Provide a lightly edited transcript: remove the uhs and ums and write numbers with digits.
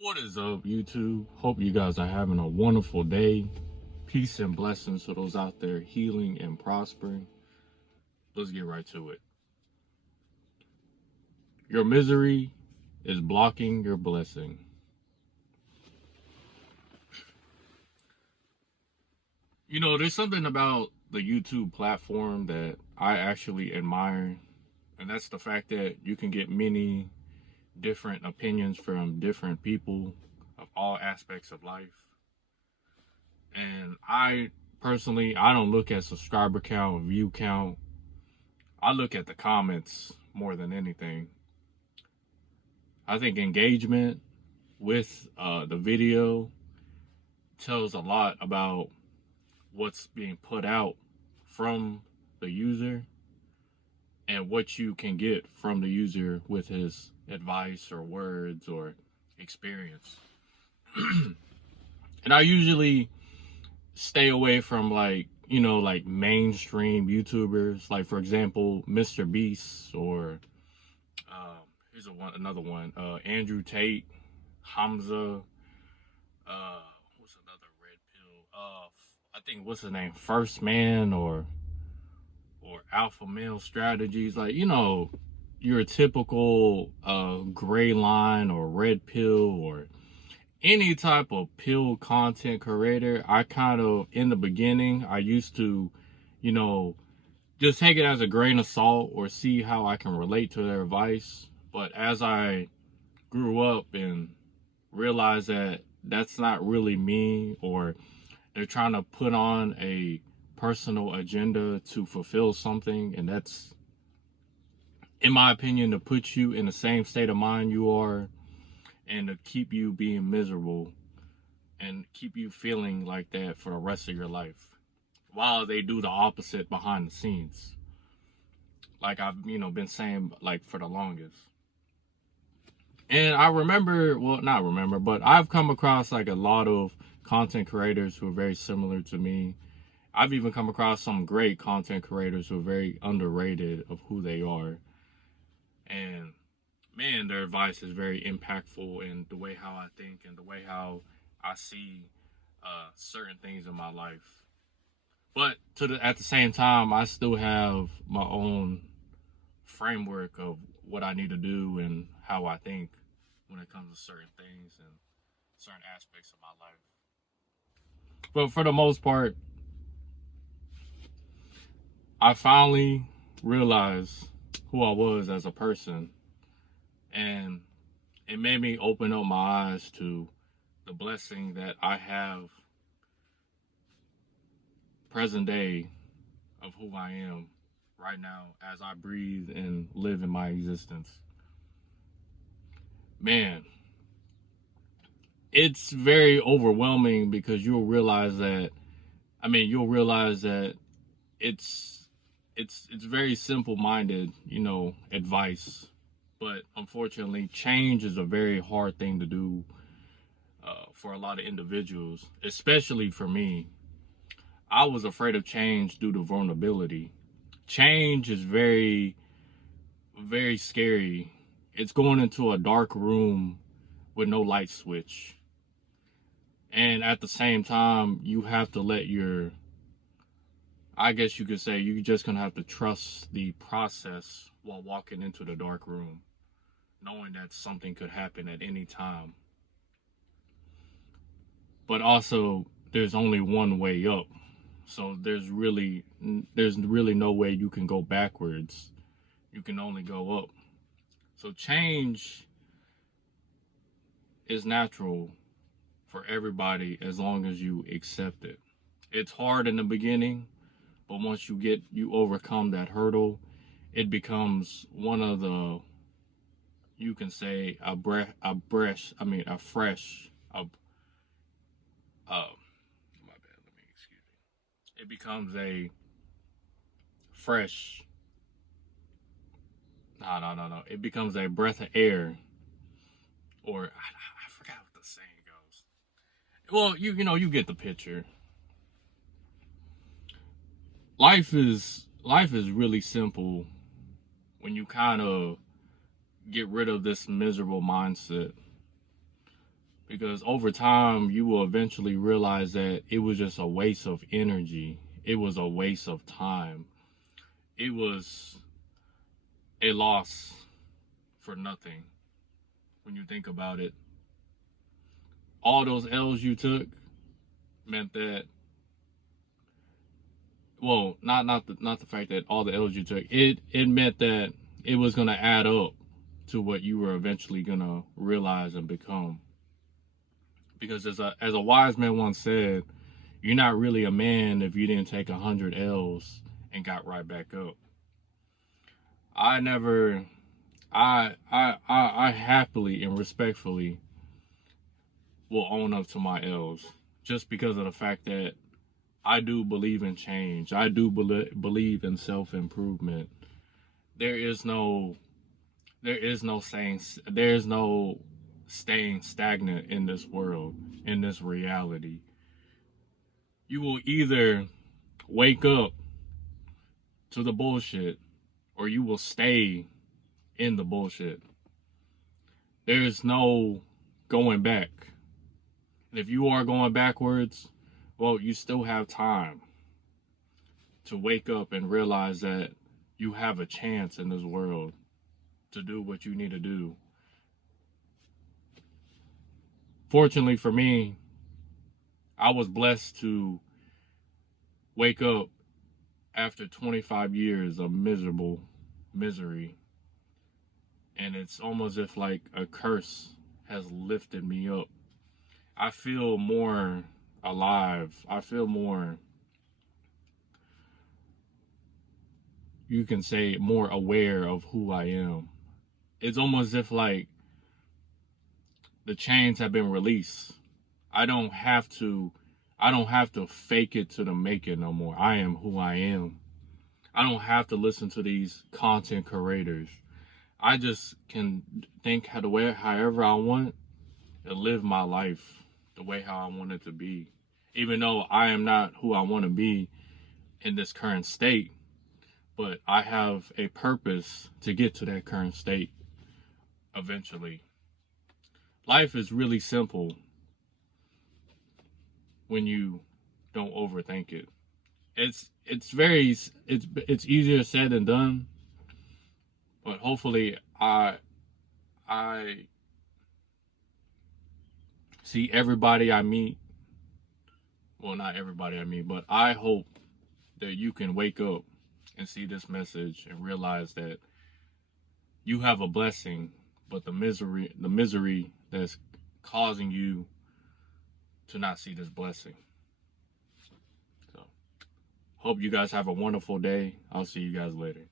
What is up, YouTube? Hope you guys are having a wonderful day. Peace and blessings to those out there healing and prospering. Let's get right to it. Your misery is blocking your blessing. You know, there's something about the YouTube platform that I actually admire, and that's the fact that you can get many different opinions from different people of all aspects of life. And I personally, I don't look at subscriber count, view count. I look at the comments more than anything. I think engagement with the video tells a lot about what's being put out from the user and what you can get from the user with his advice or words or experience. And I usually stay away from like mainstream YouTubers, like for example Mr. Beast or here's another one, Andrew Tate, Hamza, what's another red pill, I think what's his name, First Man or Alpha Male Strategies, like your typical gray line or red pill or any type of pill content creator. I kind of, in the beginning, I used to, you know, just take it as a grain of salt or see how I can relate to their advice. But as I grew up and realized that that's not really me, or they're trying to put on a personal agenda to fulfill something, and that's, in my opinion, to put you in the same state of mind you are and to keep you being miserable and keep you feeling like that for the rest of your life, while they do the opposite behind the scenes, like I've been saying like for the longest. And I remember, well, not remember, but I've come across like a lot of content creators who are very similar to me. I've even come across some great content creators who are very underrated of who they are. And man, their advice is very impactful in the way how I think and the way how I see certain things in my life. But at the same time, I still have my own framework of what I need to do and how I think when it comes to certain things and certain aspects of my life. But for the most part, I finally realized who I was as a person, and it made me open up my eyes to the blessing that I have present day of who I am right now as I breathe and live in my existence. Man, it's very overwhelming because you'll realize that it's very simple-minded, advice, but unfortunately change is a very hard thing to do for a lot of individuals, especially for me. I was afraid of change due to vulnerability. Change is very, very scary. It's going into a dark room with no light switch. And at the same time, you have to I guess you could say, you're just going to have to trust the process while walking into the dark room, knowing that something could happen at any time. But also, there's only one way up. So there's really no way you can go backwards. You can only go up. So change is natural for everybody as long as you accept it. It's hard in the beginning, but once you overcome that hurdle, it becomes one of the, you can say, a fresh, my bad, let me, excuse me. It becomes a fresh, no. It becomes a breath of air, or I forgot what the saying goes. Well, you get the picture. Life is really simple when you kind of get rid of this miserable mindset Because over time, you will eventually realize that it was just a waste of energy. It was a waste of time. It was a loss for nothing when you think about it. All those L's you took meant that, well, not the fact that all the L's you took, it meant that it was going to add up to what you were eventually going to realize and become. Because as a wise man once said, you're not really a man if you didn't take 100 L's and got right back up. I happily and respectfully will own up to my L's, just because of the fact that I do believe in change. I do believe in self-improvement. There is no staying stagnant in this world, in this reality. You will either wake up to the bullshit, or you will stay in the bullshit. There's no going back. And if you are going backwards, well, you still have time to wake up and realize that you have a chance in this world to do what you need to do. Fortunately for me, I was blessed to wake up after 25 years of misery. And it's almost if like a curse has lifted me up. I feel more alive. I feel more, you can say, more aware of who I am. It's almost as if like the chains have been released. I don't have to fake it to the make it no more. I am who I am. I don't have to listen to these content creators. I just can think however I want and live my life the way how I want it to be. Even though I am not who I want to be in this current state, but I have a purpose to get to that current state eventually. Life is really simple when you don't overthink it. It's easier said than done, but hopefully I see everybody I meet, well, not everybody I meet, but I hope that you can wake up and see this message and realize that you have a blessing, but the misery that's causing you to not see this blessing. So, hope you guys have a wonderful day. I'll see you guys later.